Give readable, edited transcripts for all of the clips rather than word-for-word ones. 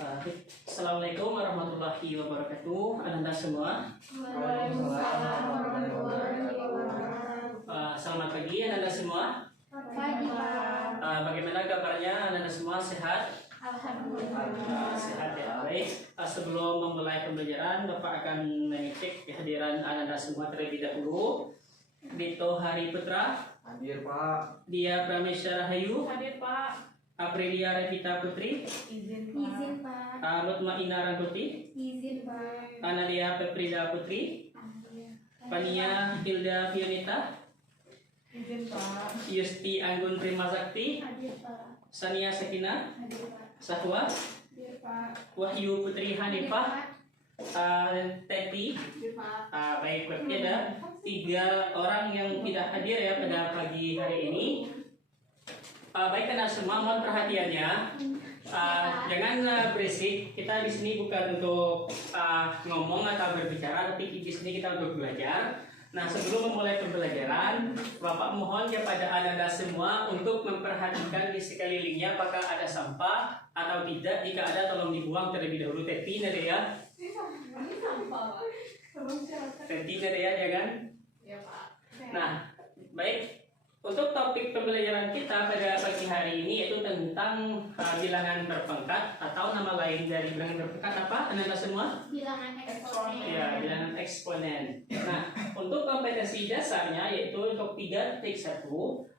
Assalamualaikum warahmatullahi wabarakatuh. Anda semua. Waalaikumsalam warahmatullahi wabarakatuh. Selamat pagi Anda semua. Pagi, Pak. Bagaimana kabarnya Anda semua, sehat? Alhamdulillah. Sehat ya, baik. Sebelum memulai pembelajaran, Bapak akan mengecek kehadiran Anda semua terlebih dahulu. Dito Hari Putra, Hadir, Pak. Dia Pramesya Rahayu, Hadir, Pak. Aprilia Revita Putri, Izin, Pak. Lutma Ina Rangkuti, Izin, Pak. Anadia Peprida Putri, Pania Hilda Fionita, Izin, Pak. Yusti Anggun Prima Sakti, Hadir, Pak. Sania Sakina, Hadir, Pak. Sahwa, Hadir, Pak. Wahyu Putri Hanifah, Teti. Hadir, Pak. Baik, berarti ada 3 orang yang tidak hadir ya pada pagi hari ini. Baik, karena semua mohon perhatiannya. Jangan berisik. Kita di sini bukan untuk ngomong atau berbicara, tapi di sini kita untuk belajar. Nah, sebelum memulai pembelajaran, Bapak mohon kepada Anda semua untuk memperhatikan di sekelilingnya apakah ada sampah atau tidak. Jika ada, tolong dibuang terlebih dahulu. Teti, Nadia. Teti, Nadia, jangan. Ya, Pak. Nah, baik. Untuk topik pembelajaran kita pada pagi hari ini yaitu tentang bilangan berpangkat atau nama lain dari bilangan berpangkat apa? Anda semua? Bilangan eksponen. Ya, bilangan eksponen. Nah, untuk kompetensi dasarnya yaitu untuk 3.1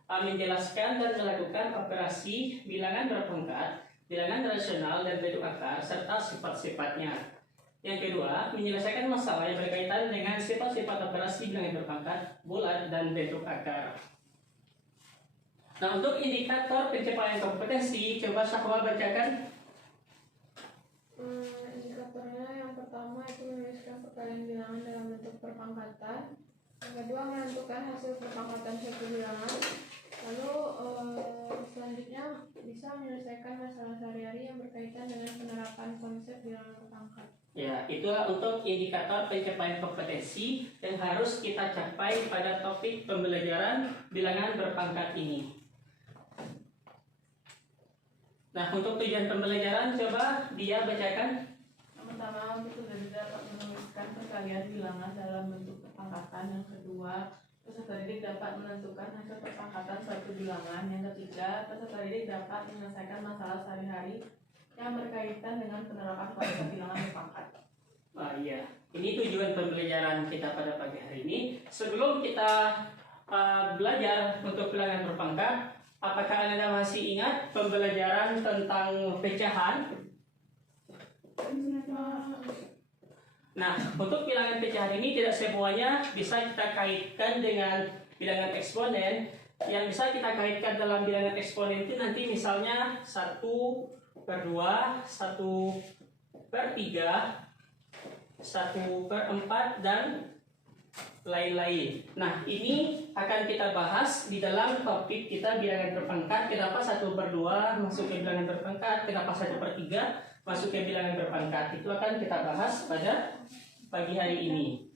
menjelaskan dan melakukan operasi bilangan berpangkat, bilangan rasional dan bentuk akar serta sifat-sifatnya. Yang kedua, menyelesaikan masalah yang berkaitan dengan sifat-sifat operasi bilangan berpangkat, bulat dan bentuk akar. Nah, untuk indikator pencapaian kompetensi, coba Sahwa bacakan. Indikatornya yang pertama itu menuliskan perkalian bilangan dalam bentuk perpangkatan. Yang kedua menentukan hasil perpangkatan suatu bilangan. Lalu selanjutnya bisa menyelesaikan masalah sehari-hari yang berkaitan dengan penerapan konsep bilangan berpangkat. Ya, itulah untuk indikator pencapaian kompetensi yang harus kita capai pada topik pembelajaran bilangan berpangkat ini. Nah, untuk tujuan pembelajaran coba dia bacakan. Yang pertama, peserta didik dapat menuliskan perkalian bilangan dalam bentuk perpangkatan. Yang kedua, peserta didik dapat menentukan hasil perpangkatan suatu bilangan. Yang ketiga, peserta didik dapat menyelesaikan masalah sehari-hari yang berkaitan dengan penerapan konsep bilangan berpangkat. Iya, ini tujuan pembelajaran kita pada pagi hari ini. Sebelum kita belajar untuk bilangan berpangkat, apakah Anda masih ingat pembelajaran tentang pecahan? Nah, untuk bilangan pecahan ini tidak semuanya bisa kita kaitkan dengan bilangan eksponen. Yang bisa kita kaitkan dalam bilangan eksponen itu nanti misalnya 1/2, 1/3, 1/4, dan lain-lain. Nah, ini akan kita bahas di dalam topik kita bilangan berpangkat. Kenapa 1/2 masuk ke bilangan berpangkat? Kenapa 1/3 masuk ke bilangan berpangkat? Itu akan kita bahas pada pagi hari ini.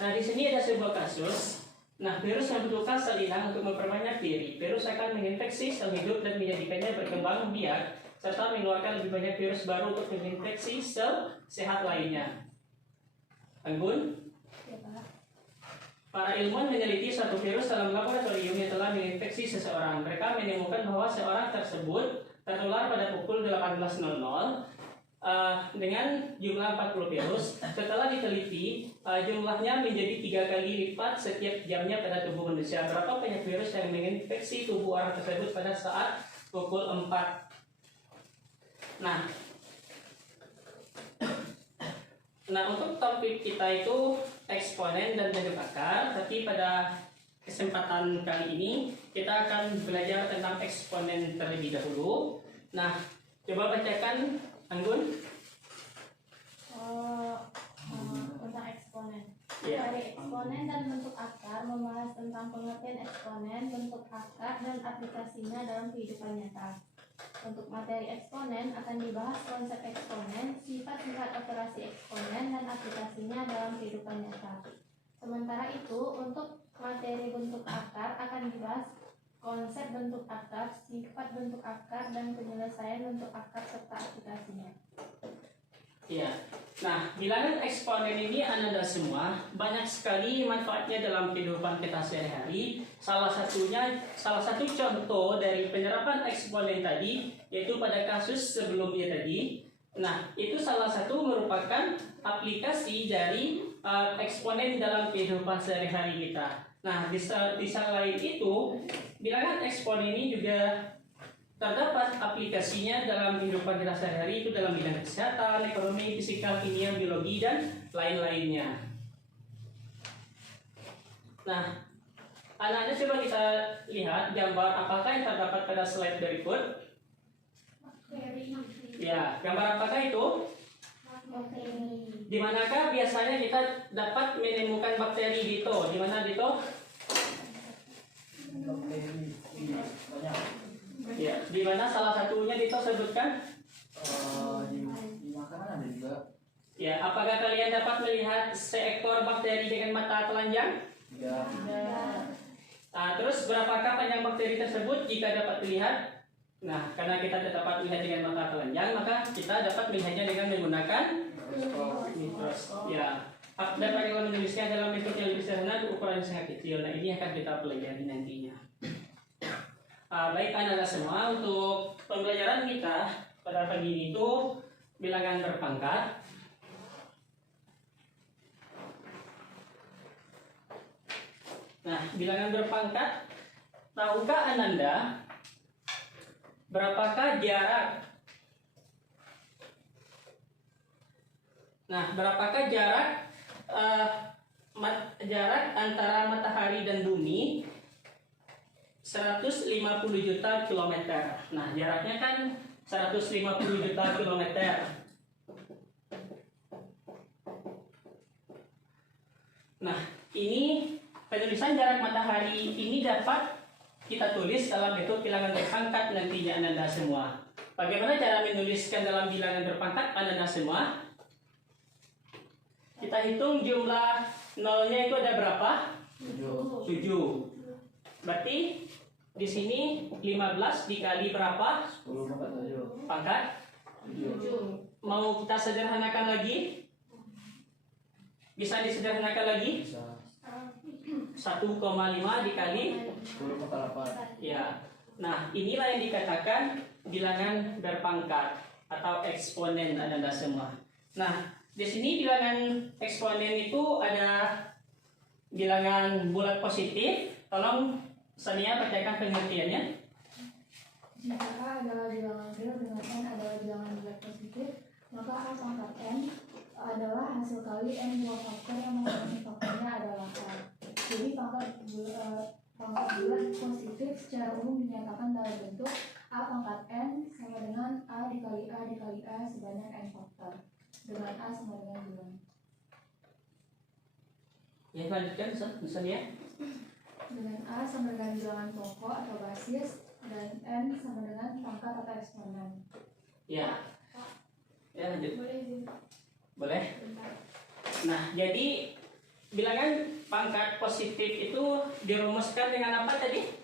Nah, di sini ada sebuah kasus. Nah, virus membutuhkan salinan untuk memperbanyak diri. Virus akan menginfeksi sel hidup dan menjadikannya berkembang biak, serta mengeluarkan lebih banyak virus baru untuk menginfeksi sel sehat lainnya. Anggun? Ya, Pak. Para ilmuwan meneliti suatu virus dalam laboratorium yang telah menginfeksi seseorang. Mereka menemukan bahwa seorang tersebut tertular pada pukul 18.00 dengan jumlah 40 virus. Setelah diteliti, jumlahnya menjadi 3 kali lipat setiap jamnya pada tubuh manusia. Berapa banyak virus yang menginfeksi tubuh orang tersebut pada saat pukul 4? Nah, untuk topik kita itu eksponen dan bentuk akar, tapi pada kesempatan kali ini kita akan belajar tentang eksponen terlebih dahulu. Nah, coba bacakan, Anggun. Tentang eksponen. Ya. Dari eksponen dan bentuk akar membahas tentang pengertian eksponen, bentuk akar, dan aplikasinya dalam kehidupan nyata. Untuk materi eksponen akan dibahas konsep eksponen, sifat-sifat operasi eksponen, dan aplikasinya dalam kehidupan nyata. Sementara itu, untuk materi bentuk akar akan dibahas konsep bentuk akar, sifat bentuk akar, dan penyelesaian bentuk akar serta aplikasinya. Ya. Nah, bilangan eksponen ini Anda semua banyak sekali manfaatnya dalam kehidupan kita sehari-hari. Salah satu contoh dari penerapan eksponen tadi yaitu pada kasus sebelumnya tadi. Nah, itu salah satu merupakan aplikasi dari eksponen dalam kehidupan sehari-hari kita. Nah, di sisi lain itu, bilangan eksponen ini juga terdapat aplikasinya dalam kehidupan kita sehari-hari, itu dalam bidang kesehatan, ekonomi, fisika, kimia, biologi, dan lain-lainnya. Nah, anak-anak coba kita lihat gambar apakah yang terdapat pada slide berikut. Ya, gambar apakah itu? Di manakah biasanya kita dapat menemukan bakteri Dito? Di mana Dito? Ya, di mana salah satunya Dito sebutkan? Di makanan ada juga. Ya, apakah kalian dapat melihat seekor bakteri dengan mata telanjang? Ya. Nah, terus berapakah panjang bakteri tersebut jika dapat dilihat? Nah, karena kita tidak dapat melihat dengan mata telanjang, maka kita dapat melihatnya dengan menggunakan mikroskop. Ya, dapat kita menulisnya dalam bentuk yang lebih sederhana, ukuran sangat kecil. Nah, ini akan kita pelajari nantinya. Baik anak-anak semua, untuk pembelajaran kita pada pagi ini itu bilangan berpangkat. Nah, bilangan berpangkat, tahukah Ananda berapakah jarak? Nah, berapakah jarak jarak antara matahari dan bumi? 150 juta kilometer. Nah, jaraknya kan 150 juta kilometer. Nah, ini penulisan jarak matahari ini dapat kita tulis dalam bentuk bilangan berpangkat nantinya Ananda semua. Bagaimana cara menuliskan dalam bilangan berpangkat Ananda semua? Kita hitung jumlah nolnya itu ada berapa? 7. Berarti di sini 15 dikali berapa? 10 Pangkat? 7. Mau kita sederhanakan lagi? Bisa disederhanakan lagi? Bisa 1,5 dikali 10 ya. Nah, inilah yang dikatakan bilangan berpangkat atau eksponen Anda semua. Nah, di sini bilangan eksponen itu ada bilangan bulat positif. Tolong Sania bacakan pengertiannya. Jika A adalah bilangan real dengan N adalah bilangan bulat positif, maka A pangkat N adalah hasil kali N dua faktor yang mengandung faktornya adalah A. Jadi pangkat bulat positif secara umum dinyatakan dalam bentuk A pangkat N sama dengan A dikali A sebanyak N faktor, dengan A sama dengan bilangan. Ya, lanjutkan Sania. Dengan A sama dengan bilangan pokok atau basis, dan N sama dengan pangkat atau eksponen. Ya. Ya, lanjut. Boleh. Boleh? Nah, jadi bilangan pangkat positif itu dirumuskan dengan apa tadi?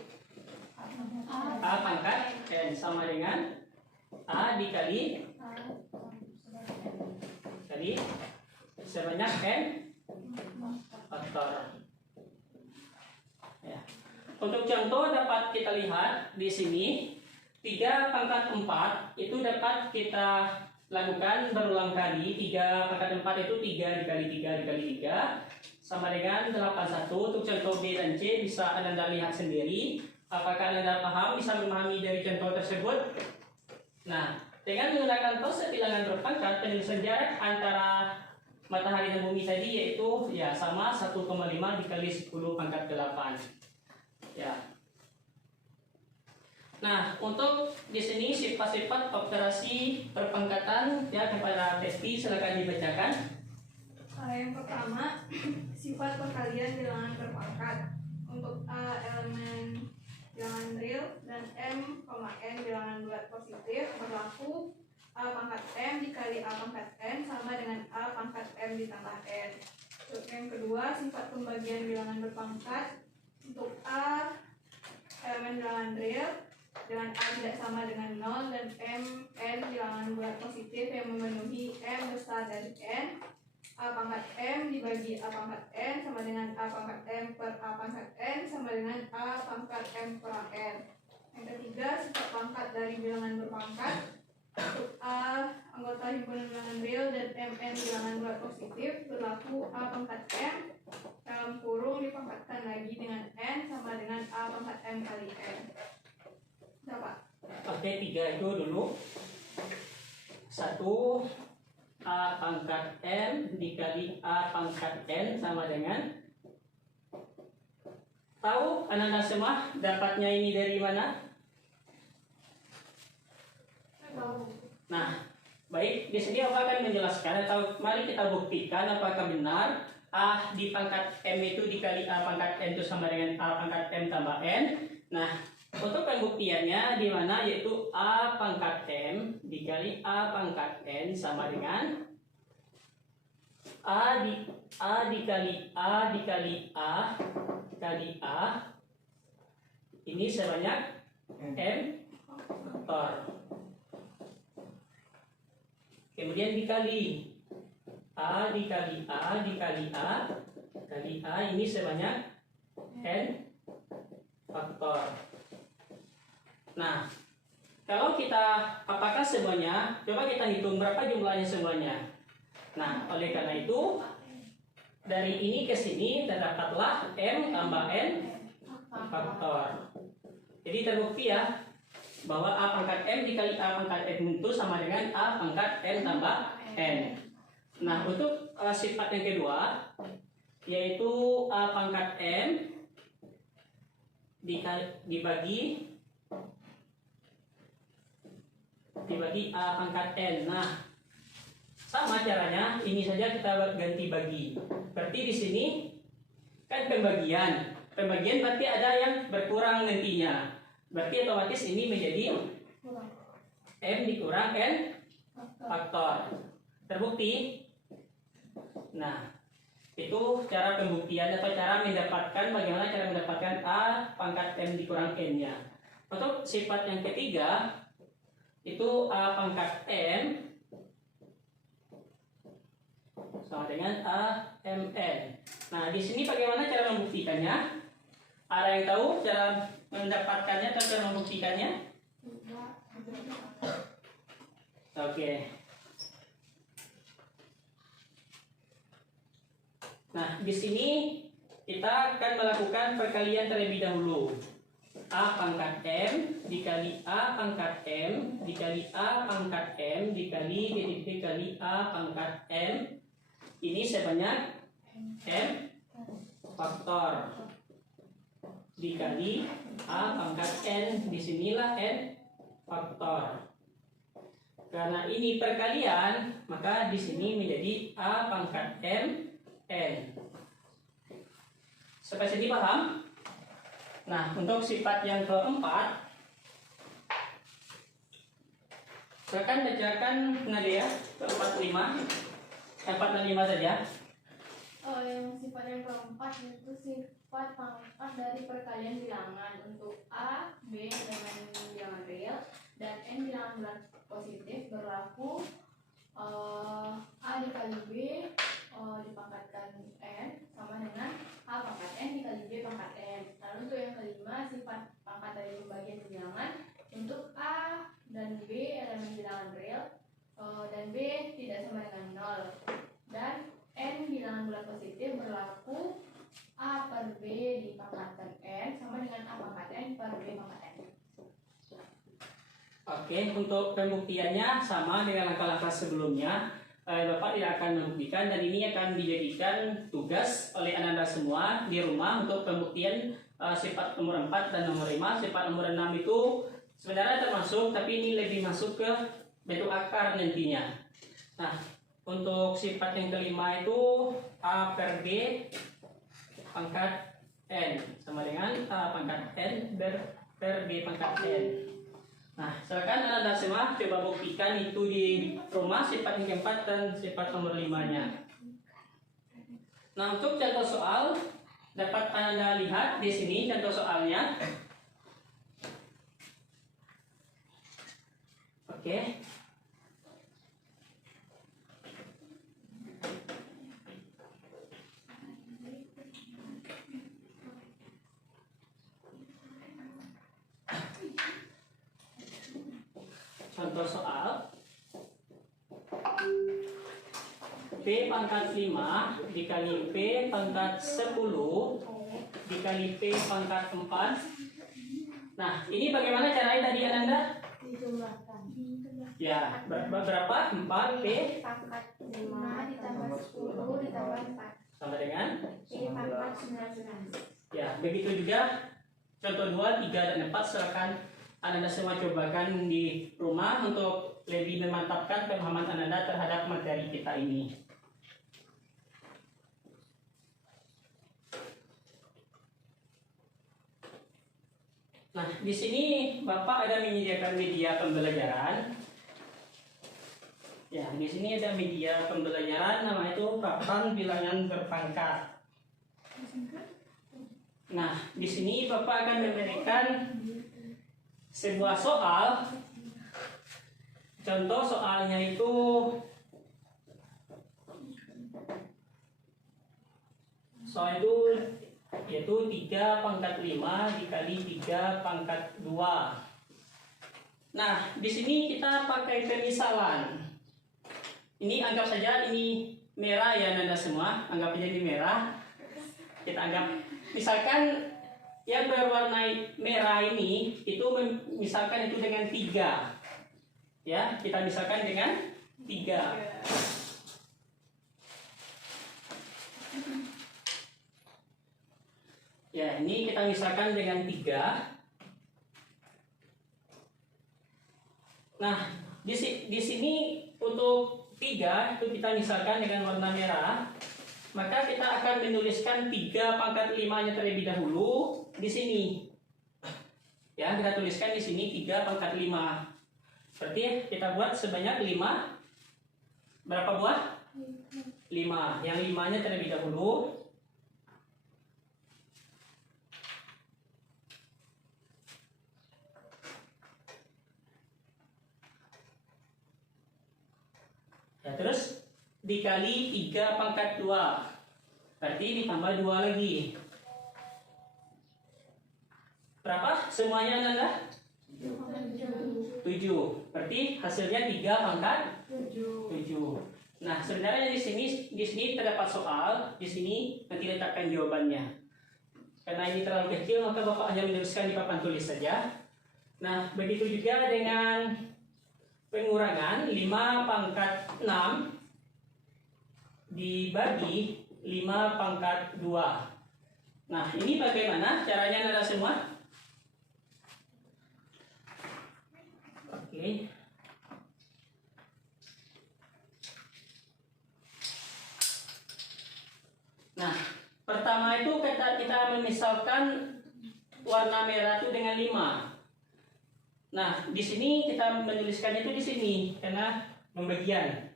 A pangkat N sama dengan A dikali sebanyak N faktor. Ya. Untuk contoh dapat kita lihat di sini 3 pangkat 4 itu dapat kita lakukan berulang kali. 3 pangkat 4 itu 3 dikali 3 dikali 3 sama dengan 81. Untuk contoh B dan C bisa Anda lihat sendiri. Apakah Anda paham, bisa memahami dari contoh tersebut? Nah, dengan menggunakan konsep bilangan berpangkat, penulisan jarak antara matahari dan bumi tadi yaitu ya sama 1,5 dikali 10 pangkat 8. Ya. Nah, untuk di sini sifat-sifat operasi perpangkatan ya kepada Testi silakan dibacakan. Yang pertama, sifat perkalian bilangan berpangkat. Untuk A elemen bilangan real dan M, N bilangan bulat positif berlaku A pangkat M dikali A pangkat N sama dengan A pangkat M ditambah N. Untuk yang kedua, sifat pembagian bilangan berpangkat. Untuk A elemen bilangan real dengan A tidak sama dengan 0 dan n bilangan bulat positif yang memenuhi M besar dari N. A pangkat M dibagi A pangkat N sama dengan A pangkat M per A pangkat N sama dengan A pangkat M per N. Yang ketiga, sifat pangkat dari bilangan berpangkat. Untuk A anggota himpunan bilangan real dan Mn bilangan bulat positif berlaku A pangkat M dalam kurung dipangkatkan lagi dengan N sama dengan A pangkat M kali N. Dapat. Oke, 3 itu dulu. 1 A pangkat M dikali A pangkat N sama dengan, tahu anak-anak semua dapatnya ini dari mana? Nah, baik, di sini Oka akan menjelaskan atau mari kita buktikan apakah benar A di pangkat M itu dikali A pangkat N itu sama dengan A pangkat M tambah N. Nah, untuk pembuktiannya di mana, yaitu A pangkat M dikali A pangkat N sama dengan A dikali A dikali A dikali A ini sebanyak M faktor. Kemudian dikali A dikali A dikali A dikali A ini sebanyak N faktor. Nah, kalau kita apakah semuanya, coba kita hitung berapa jumlahnya semuanya. Nah, oleh karena itu dari ini ke sini terdapatlah M tambah N faktor. Jadi terbukti ya bahwa A pangkat M dikali A pangkat N itu sama dengan A pangkat M tambah N. Nah, untuk sifat yang kedua yaitu A pangkat M dibagi A pangkat N. Nah, sama caranya, ini saja kita ganti bagi. Berarti di sini kan pembagian. Pembagian berarti ada yang berkurang nantinya. Berarti otomatis ini menjadi M dikurang N faktor. Terbukti? Nah, itu cara pembuktian atau cara mendapatkan, bagaimana cara mendapatkan A pangkat M dikurang N-nya. Untuk sifat yang ketiga itu A pangkat M sama dengan A MN. Nah, di sini bagaimana cara membuktikannya? Ada yang tahu cara mendapatkannya atau cara membuktikannya? Oke. Nah, di sini kita akan melakukan perkalian terlebih dahulu. A pangkat M dikali A pangkat M dikali A pangkat M dikali dikali A pangkat M ini sebanyak M faktor dikali A pangkat N, disinilah N faktor. Karena ini perkalian, maka di sini menjadi A pangkat M N. Sampai sini paham? Nah, untuk sifat yang keempat, silakan bacakan Nadia keempat 5 saja. Yang sifat yang keempat itu sifat pangkat dari perkalian bilangan. Untuk A, B dengan bilangan real dan N bilangan bulat positif berlaku A dikali B dipangkatkan N sama dengan A pangkat N dikali B pangkat N. Lalu untuk yang kelima, sifat pangkat dari pembagian bilangan. Untuk A dan B elemen bilangan real dan B tidak sama dengan 0 dan N bilangan bulat positif berlaku A per B dipangkatkan N sama dengan A pangkat N per B pangkat N. Oke, untuk pembuktiannya sama dengan langkah-langkah sebelumnya. Bapak tidak akan membuktikan dan ini akan dijadikan tugas oleh anak-anak semua di rumah untuk pembuktian sifat nomor 4 dan nomor 5. Sifat nomor 6 itu sebenarnya termasuk, tapi ini lebih masuk ke bentuk akar nantinya. Nah, untuk sifat yang kelima itu A per B pangkat N sama dengan A pangkat N per B pangkat N. Nah, silakan anak-anak semua coba buktikan itu di rumah sifat yang keempat dan sifat nomor 5-nya. Nah, untuk contoh soal dapat Anda lihat di sini contoh soalnya. Oke. Contoh soal P pangkat 5 dikali P pangkat 10 dikali P pangkat 4. Nah, ini bagaimana caranya tadi Ananda? Dijumlahkan. Ya, berapa? 4 P Pangkat 5 ditambah 10 ditambah 4. sama dengan? P pangkat 19. Ya, begitu juga contoh 2, 3, dan 4 silakan Ananda semua cobakan di rumah untuk lebih memantapkan pemahaman Ananda terhadap materi kita ini. Nah, di sini Bapak ada menyediakan media pembelajaran. Ya, di sini ada media pembelajaran, nama itu papan bilangan berpangkat. Nah, di sini Bapak akan memberikan sebuah soal. Contoh soalnya itu yaitu 3 pangkat 5 dikali 3 pangkat 2. Nah, di sini kita pakai pemisalan. Ini anggap saja ini merah ya Nanda semua, anggap aja ini merah. Kita anggap misalkan yang berwarna merah ini itu misalkan itu dengan 3. Ya, kita misalkan dengan 3. Ya, ini kita misalkan dengan 3. Nah, di sini untuk 3 itu kita misalkan dengan warna merah. Maka kita akan menuliskan 3 pangkat 5-nya terlebih dahulu di sini. Ya, kita tuliskan di sini 3 pangkat 5. Berarti kita buat sebanyak 5. Berapa buah? 5. Yang 5-nya terlebih dahulu. Ya, terus dikali 3 pangkat 2. Berarti ditambah 2 lagi. Berapa semuanya Nanda? 7. Berarti hasilnya 3 pangkat 7. Nah, sebenarnya di sini terdapat soal. Di sini nanti letakkan jawabannya. Karena ini terlalu kecil, maka Bapak hanya menuliskan di papan tulis saja. Nah, begitu juga dengan pengurangan 5 pangkat 6 dibagi 5 pangkat 2. Nah, ini bagaimana caranya Nanda semua? Oke. Nah, pertama itu kita memisalkan warna merah itu dengan 5. Nah, di sini kita menuliskannya itu di sini karena pembagian.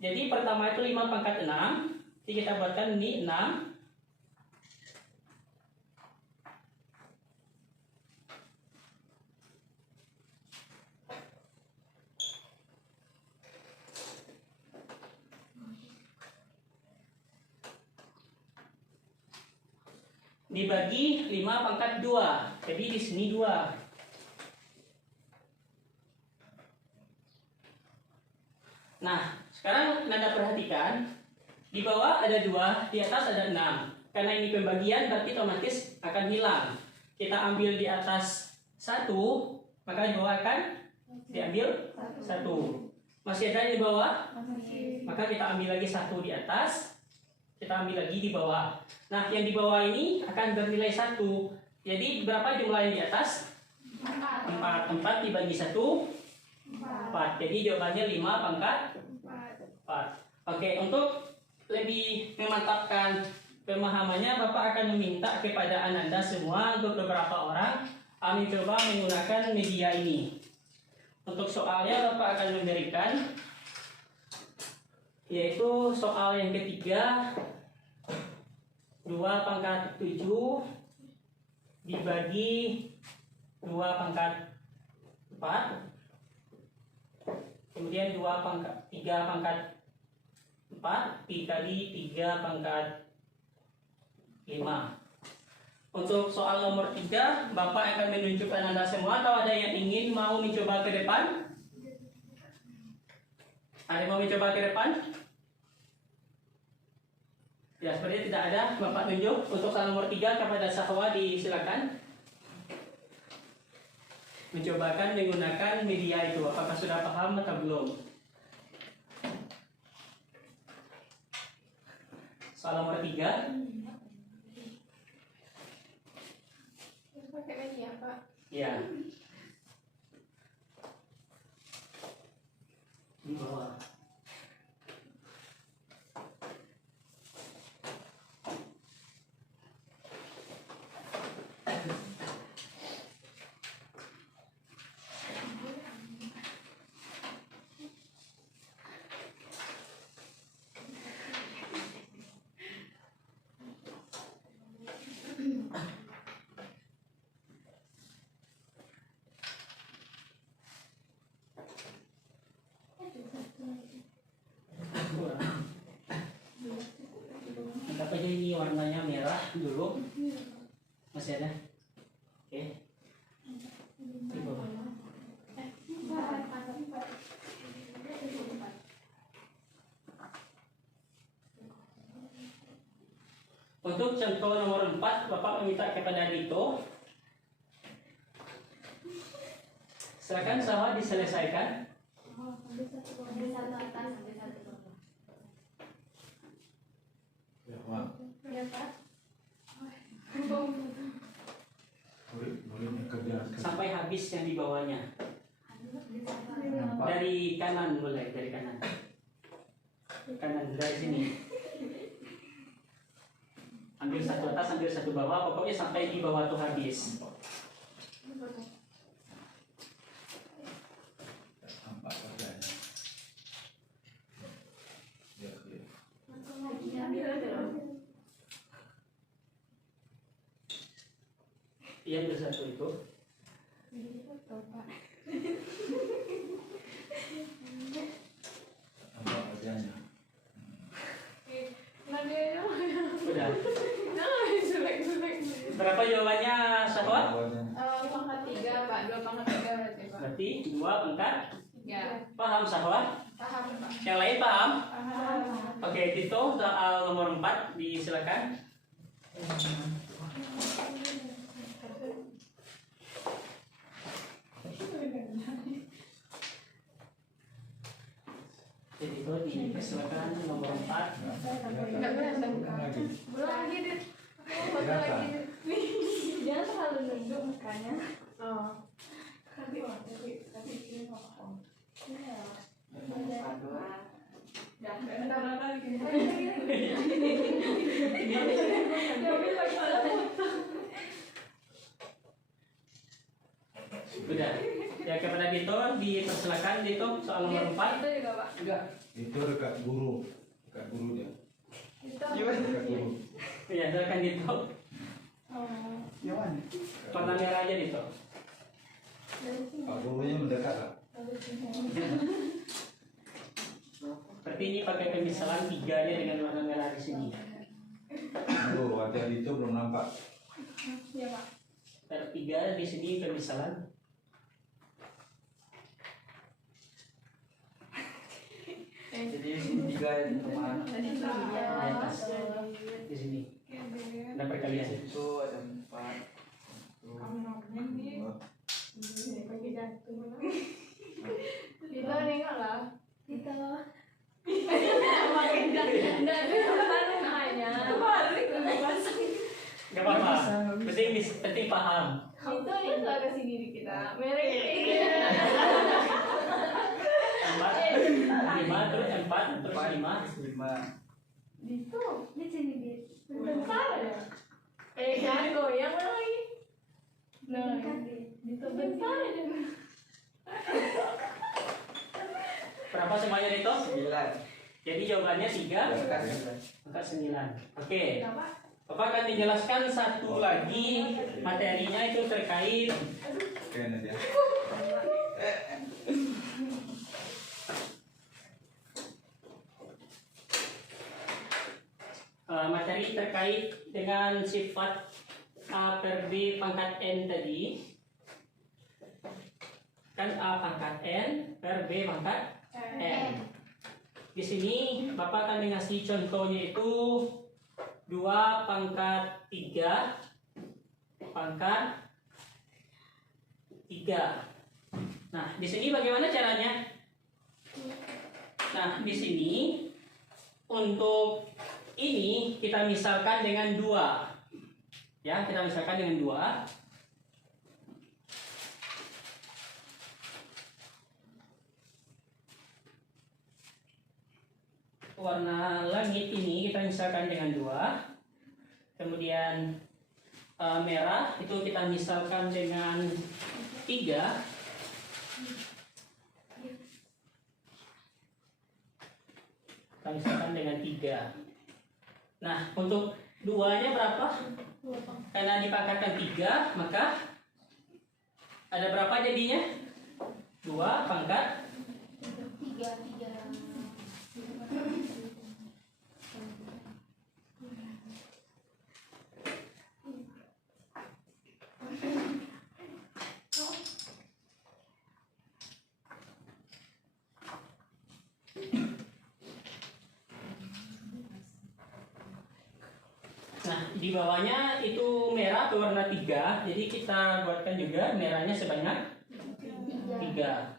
Jadi pertama itu 5 pangkat 6. Jadi kita buatkan ini 6. Dibagi 5 pangkat 2. Jadi di sini 2. Nah, sekarang Nanda perhatikan, di bawah ada 2, di atas ada 6. Karena ini pembagian berarti otomatis akan hilang. Kita ambil di atas 1, maka di bawah akan diambil 1. Masih ada di bawah? Maka kita ambil lagi 1 di atas, kita ambil lagi di bawah. Nah, yang di bawah ini akan bernilai 1. Jadi berapa jumlah yang di atas? 4. 4 dibagi 1, 4. Jadi jawabannya 5 pangkat 4. Oke, untuk lebih memantapkan pemahamannya, Bapak akan meminta kepada Ananda semua untuk beberapa orang mencoba menggunakan media ini. Untuk soalnya Bapak akan memberikan, yaitu soal yang ketiga, 2 pangkat 7 dibagi 2 pangkat 4 kemudian 3 pangkat 4 dikali 3 pangkat 5. Untuk soal nomor 3, Bapak akan menunjukkan Anda semua, atau ada yang ingin mau mencoba ke depan? Ada yang mau mencoba ke depan? Ya, sepertinya tidak ada. Bapak tunjuk untuk soal nomor 3 kepada Sahwa, disilakan mencobakan menggunakan media itu. Apakah sudah paham atau belum? Soal nomor 3. Pakai media, Pak. Ya. Di bawah. Anggap aja ini warnanya merah dulu. Masih ada? Oke. Di bawah. Untuk contoh nomor 4, Bapak meminta kepada Dito. Silakan Sahwa diselesaikan. Sampai habis yang di bawahnya. Dari kanan mulai, dari kanan. Kanan dari sini. Ambil satu atas, ambil satu bawah, pokoknya sampai di bawah tuh habis. Iya, ambil satu itu. Udah. Berapa jawabannya, Sahwa? Pangkat 3, Pak. 2 pangkat 3 berarti, Pak. Berarti 2 pangkat 3. Paham, Sahwa? Paham, Pak. Yang lain paham? Paham. Oke, Tito, soal nomor 4 disilakan. Jadi itu dipersilakan nomor 4. Enggak berasa. Belum lagi, Dit. Foto lagi, Dit. Jangan terlalu nunduk mukanya. Oh. Tapi ini ngomong. Iya. Bentar lagi. Udah. Ya, kepada Dito dipersilakan, Dito, soal nomor 4. Itu juga, Pak. Enggak. Itu dekat guru dia. Itu. Dekat guru. Ya, silakan Dito. Yang mana? Warna merah aja, Dito. Pak gurunya mendekat lah. Seperti ini pakai pemisalan 3-nya dengan warna merah di sini. Guru, wajah itu belum nampak. Iya, Pak. R3 di sini pemisalan. Jadi sini 3 yang kemana? Tadi itu. Di atas. Di sini. Ada perkalian. Itu ada 4. Dito, nengok lah. Gitu. Gak apa-apa. Penting paham. Itu yang telah kasih diri kita. Merek ini. 5 terus 4 terus 5. 5. Dito. Di sini dia. Bentar ya. Jangan goyang lagi. Nah, Dito bentar aja. Berapa semuanya, Dito? 9. Jadi jawabannya 3 angka 9. Oke. Kenapa? Bapak akan menjelaskan satu lagi materinya itu terkait Kayaknya dia. materi terkait dengan sifat A per B pangkat N tadi. Kan A pangkat N per B pangkat N. Di sini Bapak akan mengasih contohnya itu 2 pangkat 3 pangkat 3. Nah, di sini bagaimana caranya? Nah, di sini untuk ini kita misalkan dengan 2. Ya, kita misalkan dengan 2. Warna langit ini kita misalkan dengan 2. Kemudian merah itu kita misalkan dengan 3. Kita misalkan dengan 3. Nah, untuk 2-nya berapa? Karena dipangkatkan 3, maka ada berapa jadinya? 2 pangkat 3. Nah, di bawahnya itu merah berwarna 3, jadi kita buatkan juga merahnya sebanyak 3.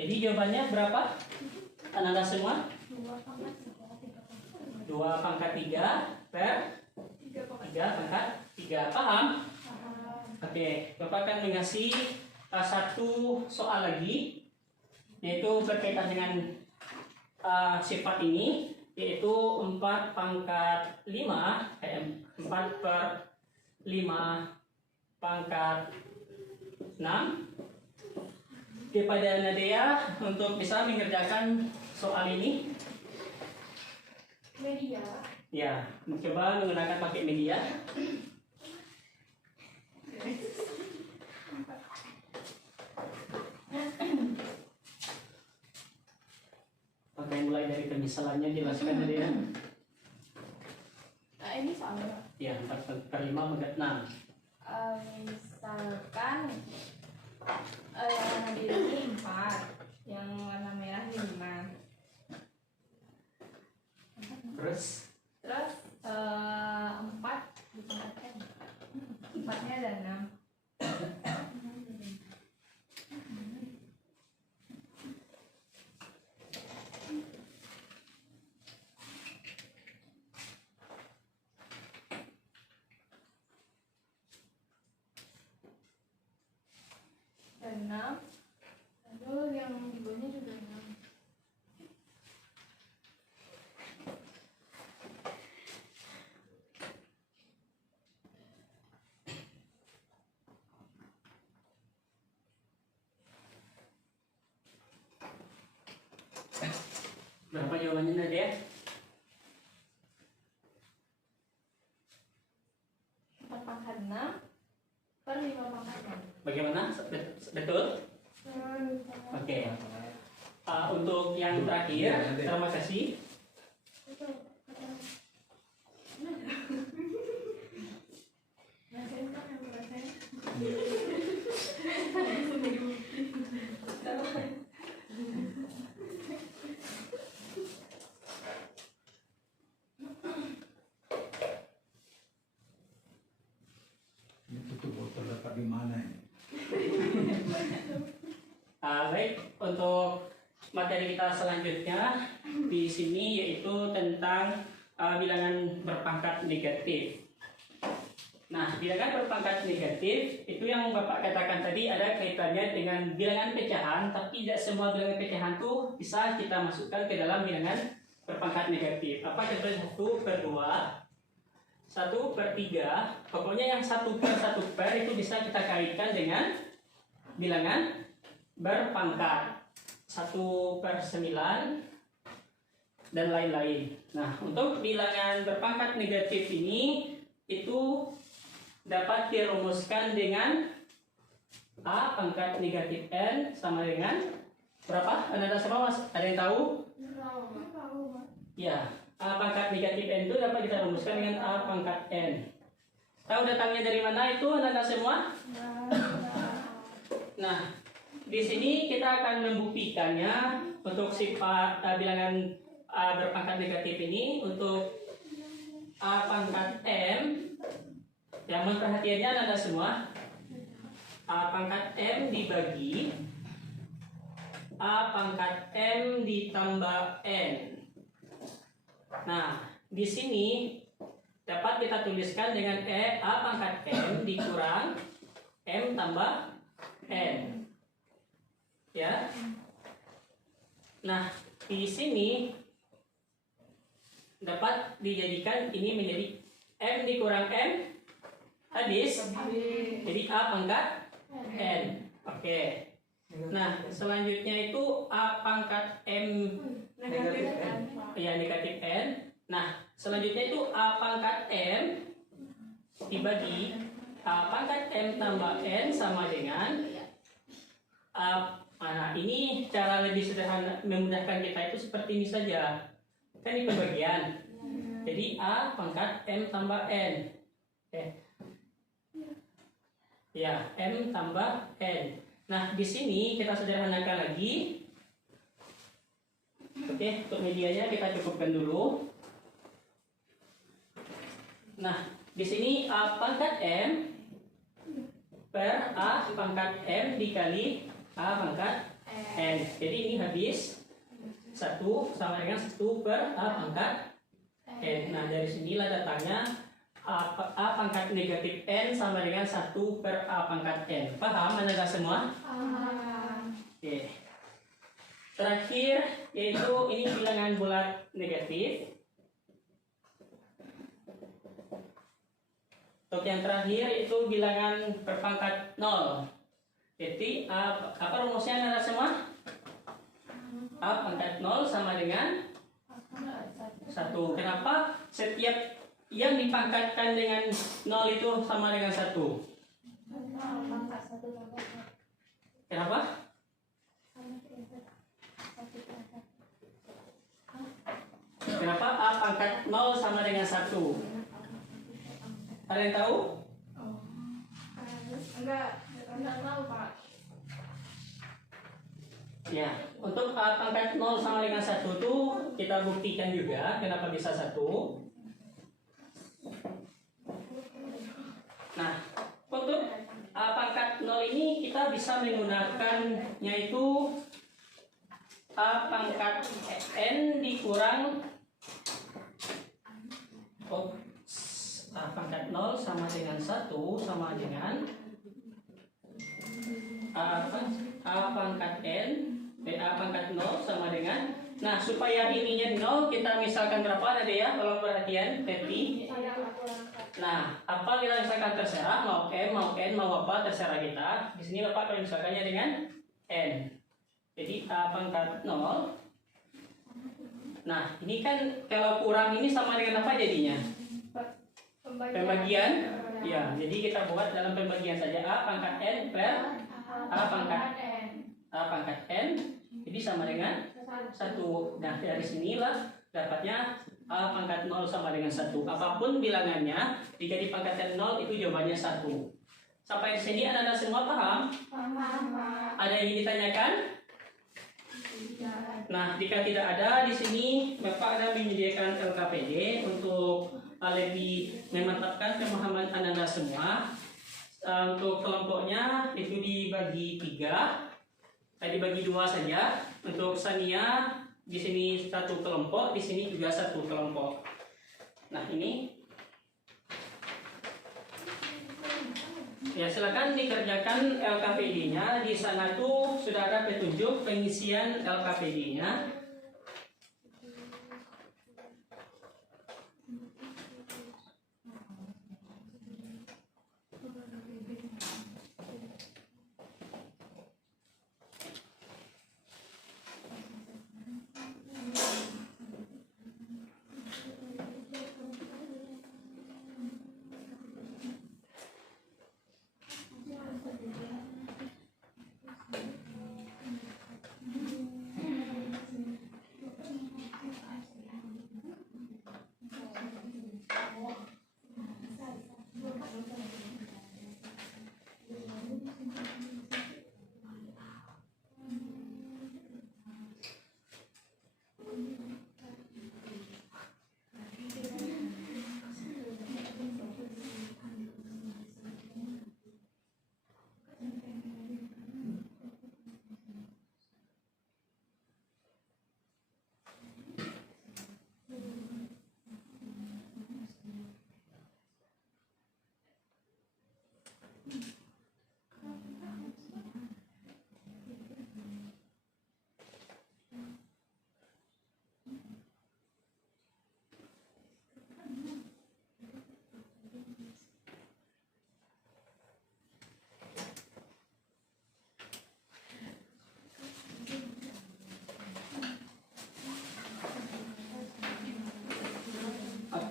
Jadi jawabannya berapa? Anak-anak semua? 2 pangkat 3 per 3 pangkat 3. Paham? Oke, Bapak akan mengasih satu soal lagi, yaitu berkaitan dengan sifat ini, yaitu 4 pangkat 5 4 per 5 pangkat 6. Kepada Nadia untuk bisa mengerjakan soal ini. Media. Ya, coba menggunakan pakai media. Oke, mulai dari pemisalannya jelaskan Nadia. Nah, ini sama. Ya, 4 per 5 pangkat 6. Misalkan yang warna biru ini 4, yang warna merah ini 5. Terus 4 dipangkatkan. 4-nya ada 6. Dan 6. Lalu yang di bawahnya juga 6. berapa jawabannya Nadia? 4 pangkat 6 per 5 pangkat 6. Bagaimana? Betul? Oke. Untuk yang terakhir, terima kasih. Rasain kan yang rasain? Ini tutup botol dapat di mana ini? Baik, untuk materi kita selanjutnya di sini yaitu tentang bilangan berpangkat negatif. Nah, bilangan berpangkat negatif itu yang Bapak katakan tadi ada kaitannya dengan bilangan pecahan, tapi tidak semua bilangan pecahan itu bisa kita masukkan ke dalam bilangan berpangkat negatif. Apa contohnya? 1 per 2, 1 per 3, pokoknya yang 1 per itu bisa kita kaitkan dengan bilangan berpangkat 1 per 9 dan lain-lain. Nah, untuk bilangan berpangkat negatif ini itu dapat dirumuskan dengan A pangkat negatif N sama dengan berapa? Ada semua mas? Ada yang tahu? Ya, A pangkat negatif N itu dapat kita rumuskan dengan A pangkat N. Tahu datangnya dari mana itu anak-anak semua? Nah, di sini kita akan membuktikannya untuk sifat bilangan A berpangkat negatif ini untuk A pangkat M. Yang mohon perhatiannya anak-anak semua. A pangkat M dibagi A pangkat M ditambah N. Nah, di sini dapat kita tuliskan dengan A pangkat M dikurang M tambah N. Ya. Nah, di sini dapat dijadikan ini menjadi M dikurang M habis. Jadi A pangkat N. Oke. Nah, selanjutnya itu A pangkat M Negatif N. ya negatif N. Nah, selanjutnya itu A pangkat M dibagi A pangkat M tambah N sama dengan nah ini cara lebih sederhana memudahkan kita itu seperti ini saja. Kan ini pembagian. Jadi A pangkat M tambah N. Ya, M tambah N. Nah, di sini kita sederhanakan lagi. Oke, untuk medianya kita cukupkan dulu. Nah, di sini A pangkat M per A pangkat M dikali A pangkat N. Jadi ini habis 1 sama dengan 1 per A pangkat N. Nah, dari sinilah datangnya A pangkat negatif N sama dengan 1 per A pangkat N. Paham anda semua? Oke. Terakhir yaitu ini bilangan bulat negatif. Untuk yang terakhir itu bilangan berpangkat 0. Jadi apa rumusnya anda semua? A pangkat 0 sama dengan 1. Kenapa setiap yang dipangkatkan dengan 0 itu sama dengan 1? Kenapa? Kenapa A pangkat 0 sama dengan 1? Ada yang tahu? Enggak tahu, Pak. Ya, untuk A pangkat 0 sama dengan 1 itu kita buktikan juga kenapa bisa 1. Nah, untuk A pangkat 0 ini kita bisa menggunakannya itu A pangkat N dikurang A pangkat 0 sama dengan 1 sama dengan A pangkat N A pangkat 0 sama dengan. Nah, supaya ininya 0 kita misalkan berapa ada ya kalau perhatian Teti. Nah, apa kita misalkan terserah mau M mau N mau apa terserah kita. Di sini Bapak kalau misalkannya dengan N. Jadi A pangkat 0. Nah, ini kan kalau kurang ini sama dengan apa jadinya? Pembagian. Ya, jadi kita buat dalam pembagian saja A pangkat N per A pangkat N. Jadi sama dengan 1. Nah, dari sinilah dapatnya A pangkat 0 sama dengan 1. Apapun bilangannya, jika dipangkatkan 0 itu jawabannya 1. Sampai di sini anak-anak semua paham? Ada yang ingin ditanyakan? Nah, jika tidak ada di sini Bapak ada menyediakan LKPD untuk lebih memantapkan pemahaman anak-anak semua. Untuk kelompoknya itu dibagi 3. Dibagi 2 saja. Untuk Sania di sini 1 kelompok, di sini juga 1 kelompok. Nah, ini ya silakan dikerjakan LKPD-nya. Di sana tuh sudah ada petunjuk pengisian LKPD-nya.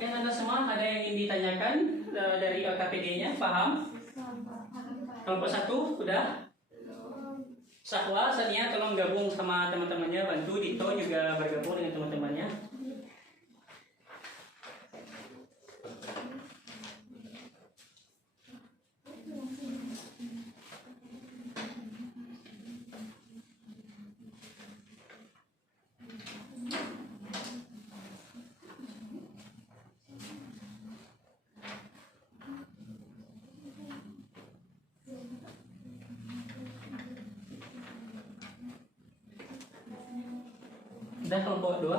pertanyaan Anda semua? Ada yang ingin ditanyakan dari LKPD-nya? Paham? Kelompok 1 udah? Sahwa, Sania tolong gabung sama teman-temannya, bantu. Dito juga bergabung dengan teman-temannya. Udah kelompok 2?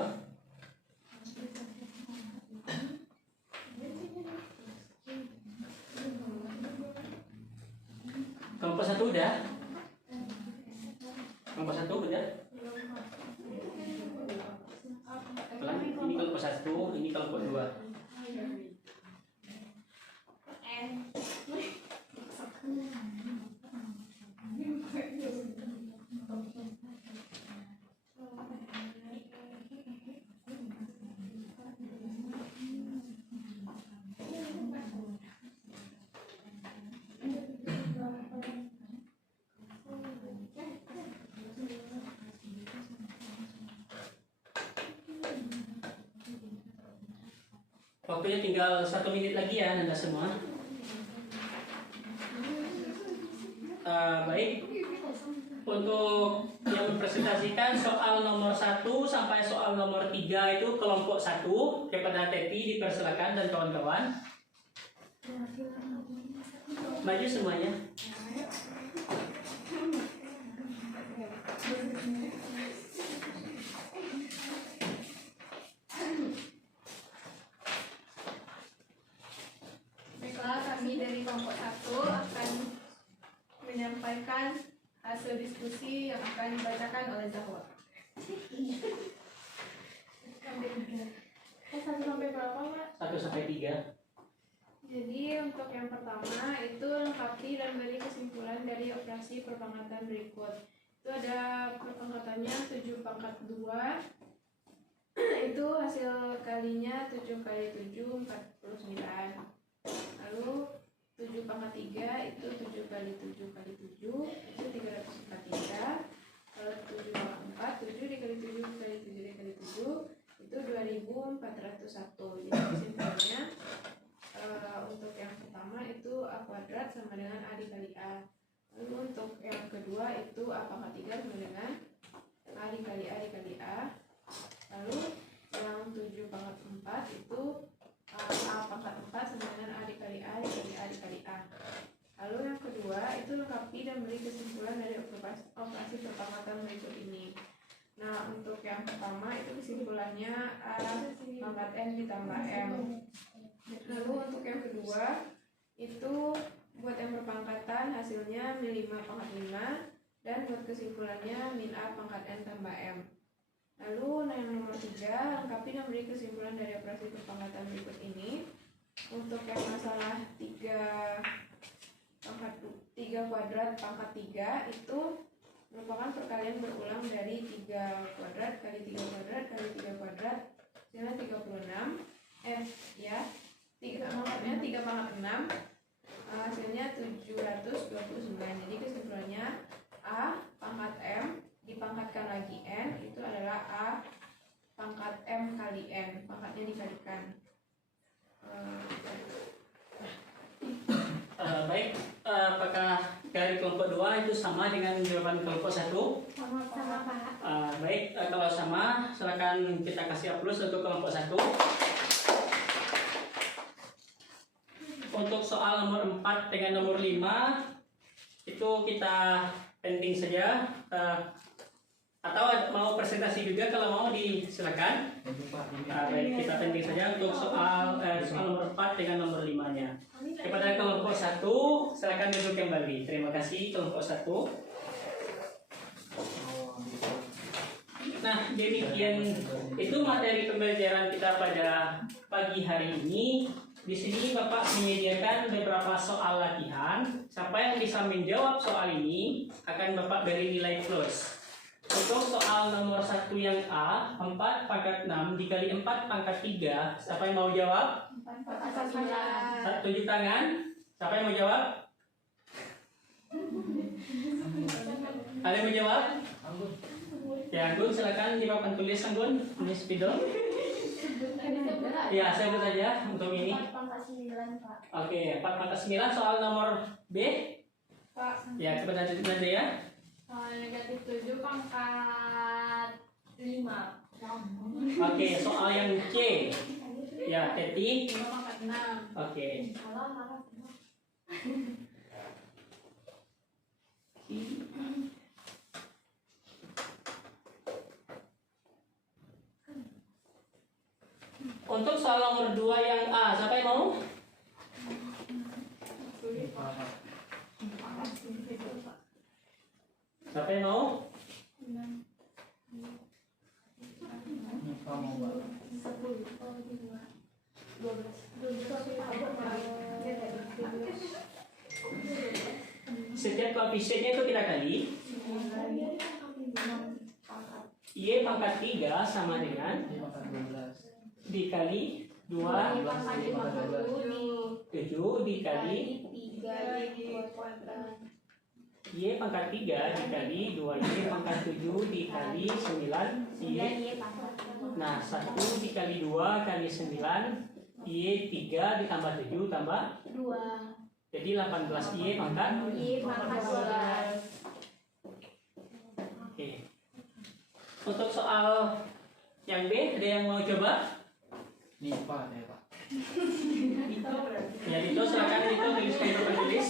Kelompok 1 udah? Kelompok 1 udah? Pelan, ini kelompok 1, ini kelompok 2. Waktunya tinggal 1 menit lagi ya Anda semua. Baik, untuk yang mempresentasikan soal nomor 1 sampai soal nomor 3 itu kelompok 1 kepada Teti dipersilakan dan kawan-kawan. Maju semuanya. Baiklah, kami dari kelompok 1 akan menyampaikan hasil diskusi yang akan dibacakan oleh Zahwa. Satu sampai berapa, Mbak? 1 sampai 3. Jadi untuk yang pertama itu lengkapi dan beri kesimpulan dari operasi perpangkatan berikut. Itu ada perpangkatannya 7 pangkat 2. Itu hasil kalinya 7 kali 7 49. Lalu 7 pangkat 3 itu 7 kali 7 kali 7 itu 343. Kalau 7 pangkat 4 7 dikali 7 kali 7 dikali 7 itu 2401. Jadi kesimpulannya untuk yang pertama itu A kuadrat sama dengan A dikali A. Lalu untuk yang kedua itu A pangkat 3 sama dengan A dikali A dikali A. Lalu yang 7 pangkat 4 itu A pangkat 4 sama dengan A dikali A dikali A dikali A. Lalu yang kedua itu lengkapi dan beri kesimpulan dari operasi perpangkatan berikut ini. Nah, untuk yang pertama itu kesimpulannya A pangkat N ditambah M. Lalu untuk yang kedua itu buat yang perpangkatan hasilnya min 5 pangkat 5 dan buat kesimpulannya min A pangkat N tambah M. Lalu yang nomor 3 lengkapi dan beri kesimpulan dari operasi perpangkatan berikut ini. Untuk yang masalah 3 kuadrat pangkat 3 itu merupakan perkalian berulang dari 3 kuadrat kali 3 kuadrat kali 3 kuadrat hasilnya 36. Maksudnya 3 pangkat 6 hasilnya 729. Jadi kesimpulannya A pangkat M dipangkatkan lagi N itu adalah A pangkat M kali N, pangkatnya dikalikan. Baik, apakah dari kelompok 2 itu sama dengan jawaban kelompok 1? Sama, Pak. Baik, kalau sama silakan kita kasih aplaus untuk kelompok 1. Untuk soal nomor 4 dengan nomor 5 itu kita pending saja, atau mau presentasi juga kalau mau silakan. Baik, kita pending saja untuk soal nomor 4 dengan nomor 5-nya. Kepada kelompok 1 silakan duduk kembali. Terima kasih kelompok 1. Nah, demikian itu materi pembelajaran kita pada pagi hari ini. Di sini Bapak menyediakan beberapa soal latihan. Siapa yang bisa menjawab soal ini akan Bapak beri nilai plus. Untuk soal nomor 1 yang A, 4 pangkat 6 dikali 4 pangkat 3. Siapa yang mau jawab? 4 pangkat 9. Tunjuk tangan. Siapa yang mau jawab? Ada yang mau jawab? Ya, Anggun silakan di papan tulis Anggun. Ini spidol. Ya, saya sebut saja untuk ini. 4 pangkat 9, Pak. Oke, 4 pangkat 9 soal nomor B. Pak, Ya, kepada nanti ya. negatif 7 pangkat 5. Oke, soal yang C. Ya, Teti. 5 pangkat 6. Oke. Untuk soal nomor 2 yang A, siapa yang mau? Sulit, Pak. Sulit, Pak. Siapa yang mau? Nipa mau Pak. 12. Setiap koefisiennya itu kita kali. Y pangkat 3 sama dengan 5 pangkat 12. dikali 2 pangkat 50 7 dikali 3 kuadrat. Y pangkat 3 dikali 2Y pangkat 7 dikali 9 Y. Nah, 1 dikali 2 kali 9 Y 3 ditambah 7 tambah 2 jadi 18 Y pangkat. Y pangkat 12. Oke. Untuk soal yang B ada yang mau coba? Nipa ya Pak. Ya itu silakan itu tuliskan di papan tulis.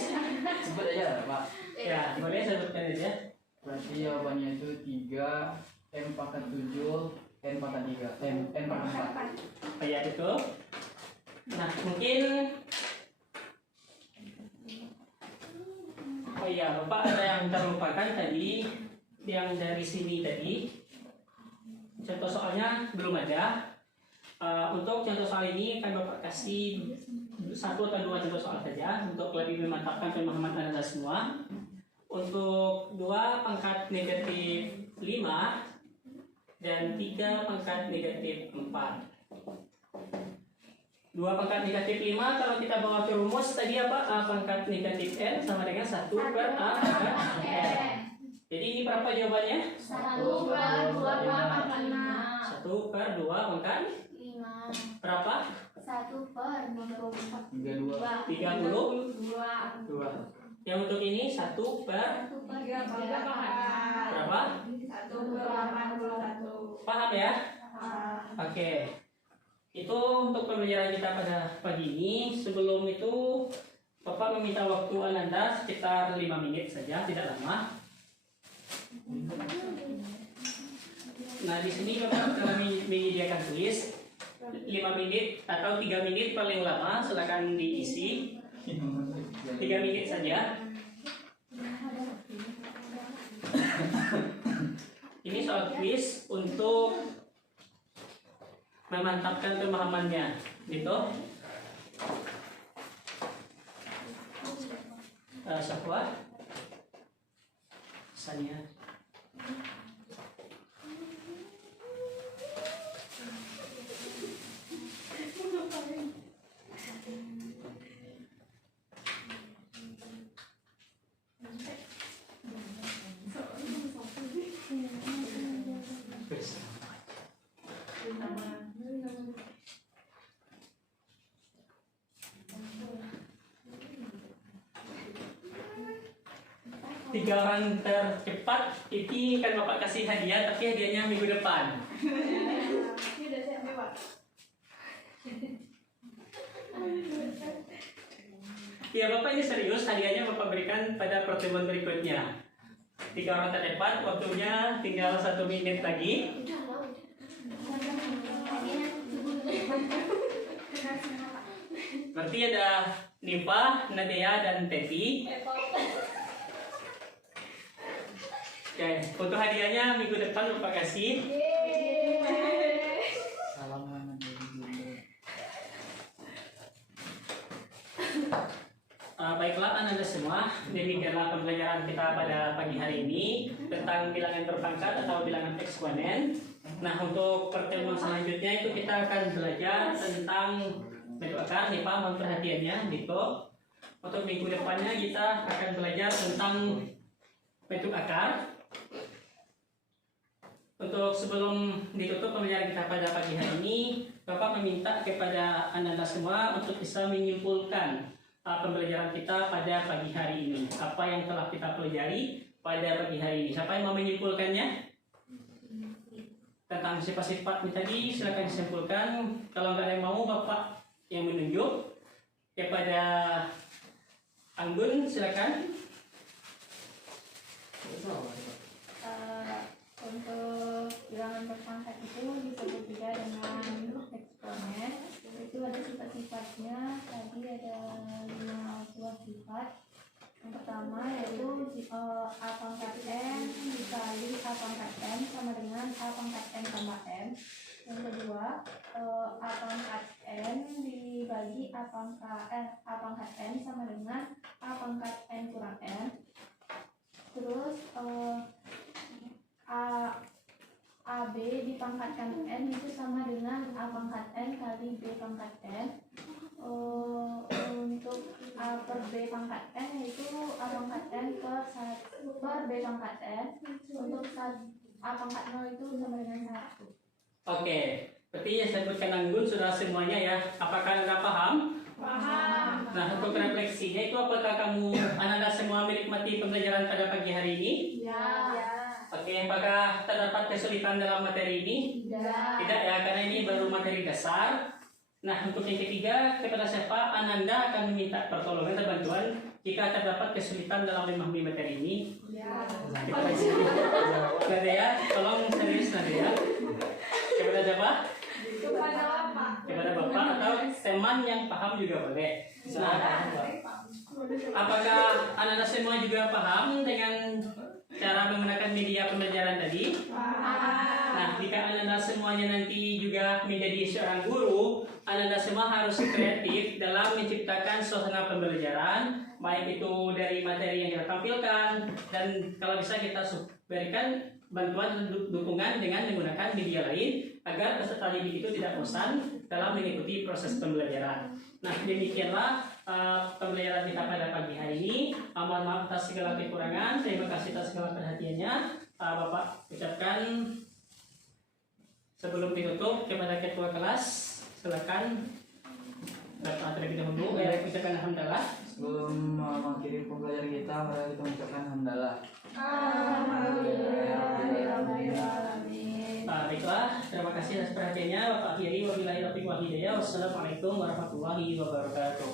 Sebut aja Pak. Ya, boleh sebutkan aja. Berarti jawabannya itu 3 M pangkat 7 N pangkat 3 N pangkat 4. Oh ya itu. Nah mungkin oh iya Bapak ada yang terlupakan tadi yang dari sini tadi. Contoh soalnya belum ada. Untuk contoh soal ini akan Bapak kasih 1 atau 2 contoh soal saja untuk lebih memantapkan pemahaman Anda semua. Untuk 2 pangkat negatif 5 dan 3 pangkat negatif 4. 2 pangkat negatif 5 kalau kita bawa ke rumus tadi apa? A pangkat negatif N sama dengan 1 per A pangkat N. Jadi ini berapa jawabannya? 1 per 2 pangkat 6. 1 per 2 pangkat 5. berapa? 1 per 32. 32. Yang untuk ini 1 per 1 per 3 pangkat 4. berapa? 1 per 81. Paham ya? Oke. Itu untuk pembelajaran kita pada pagi ini. Sebelum itu Bapak meminta waktu Ananda sekitar 5 menit saja, tidak lama. Nah, di sini Bapak telah menyediakan tulis 5 menit atau 3 menit paling lama, silakan diisi 3 menit saja. Ini soal quiz untuk memantapkan pemahamannya, gitu. Safwa, Sania. Tiga orang tercepat ini kan Bapak kasih hadiah, tapi hadiahnya minggu depan. Ini udah siap nih, Pak. Ya Bapak ini serius, hadiahnya Bapak berikan pada pertemuan berikutnya. 3 orang tercepat, waktunya tinggal 1 menit lagi. Berarti ada Nimpa, Nadia, dan Teti. Oke, untuk hadiahnya minggu depan Bapak kasih. Salaman dari Bunda. Baiklah anak-anak semua, demikianlah pembelajaran kita pada pagi hari ini tentang bilangan berpangkat atau bilangan eksponen. Nah, untuk pertemuan selanjutnya itu kita akan belajar tentang bentuk akar. Nih Pak, mohon perhatiannya, Dito. Untuk minggu depannya kita akan belajar tentang bentuk akar. Untuk sebelum ditutup pembelajaran kita pada pagi hari ini, Bapak meminta kepada anak-anak semua untuk bisa menyimpulkan pembelajaran kita pada pagi hari ini. Apa yang telah kita pelajari pada pagi hari ini. Siapa yang mau menyimpulkannya? Tentang sifat-sifat tadi, silakan disimpulkan. Kalau nggak ada yang mau, Bapak yang menunjuk kepada Anggun, silakan. Untuk bilangan berpangkat itu disebut juga dengan eksponen. Itu ada sifat-sifatnya. Tadi ada 5 buah sifat. Yang pertama yaitu A pangkat N dikali A pangkat N sama dengan A pangkat N tambah N. Yang kedua A pangkat N dibagi A pangkat N sama dengan A pangkat N kurang N. Terus AB dipangkatkan N itu sama dengan A pangkat N kali B pangkat N. Untuk A per B pangkat N yaitu A pangkat N per B pangkat N. Untuk A pangkat 0 itu sama dengan 1. Oke, seperti yang saya sebutkan Anggun sudah semuanya ya. Apakah Anda paham? Paham. Nah, untuk refleksinya itu apakah kamu anak-anak semua menikmati pembelajaran pada pagi hari ini? Ya. Oke, apakah terdapat kesulitan dalam materi ini? Tidak ya, karena ini baru materi dasar. Nah, untuk yang ketiga, kepada siapa Ananda akan meminta pertolongan dan bantuan jika terdapat kesulitan dalam memahami materi ini? Kepada Nadia, tolong serius Nadia. Kepada siapa? Kepada Bapak atau teman yang paham juga boleh. Nah, apakah anak-anak semua juga paham dengan cara menggunakan media pembelajaran tadi? Nah, jika anak-anak semuanya nanti juga menjadi seorang guru, anak-anak semua harus kreatif dalam menciptakan suasana pembelajaran, baik itu dari materi yang kita tampilkan, dan kalau bisa kita berikan bantuan dan dukungan dengan menggunakan media lain agar peserta didik itu tidak bosan dalam mengikuti proses pembelajaran. Nah, demikianlah pembelajaran kita pada pagi hari ini. Mohon maaf atas segala kekurangan. Terima kasih atas segala perhatiannya. Bapak ucapkan sebelum ditutup kepada ketua kelas, silakan Bapak terlebih dahulu ucapkan alhamdulillah. Sebelum mengakhiri pembelajaran kita, mari kita mengucapkan hamdalah. Baiklah, terima kasih atas perhatiannya. Bapak akhiri wabillahi taufiq wal hidayah. Wassalamualaikum warahmatullahi wabarakatuh.